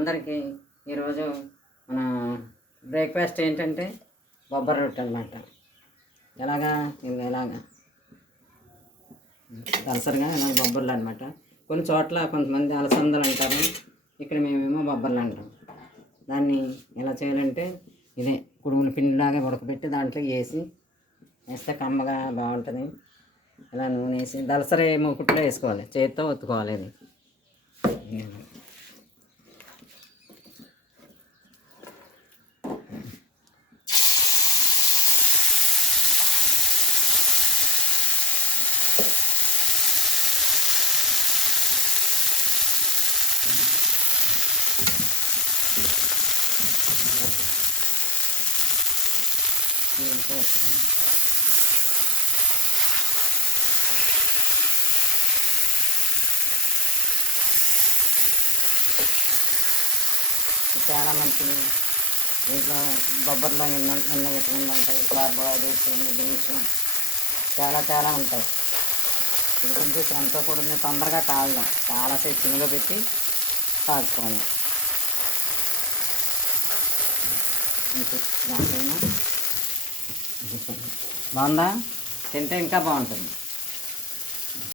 అందరికీ ఈరోజు మన బ్రేక్ఫాస్ట్ ఏంటంటే బొబ్బరి రొట్టె అనమాట. ఎలాగా దలసరిగా ఇలా బొబ్బర్లు అనమాట. కొన్ని చోట్ల కొంతమంది అలసందలు అంటారు, ఇక్కడ మేమేమో బొబ్బర్లు అంటాం. దాన్ని ఎలా చేయాలంటే ఇదే కుడుముల పిండిలాగా ఉడకబెట్టి దాంట్లో వేస్తే కమ్మగా బాగుంటుంది. ఇలా నూనె వేసి దలసరి మూకుట్లో వేసుకోవాలి, చేతితో ఒత్తుకోవాలి. ఇది చాలా మంచిది. దీంట్లో బొబ్బర్లో ఎన్నో విటమిన్లు ఉంటాయి, కార్బోహైడ్రేట్స్, న్యూట్రియంట్స్ చాలా ఉంటాయి. ఇది కొంచెం శ్రమతో కూడింది, తొందరగా కాలడం. చాలాసేపు సిమ్లో పెట్టి కాల్చుకోవాలి. దాంట్లో బాగుందా, తింటే ఇంకా బాగుంటుంది.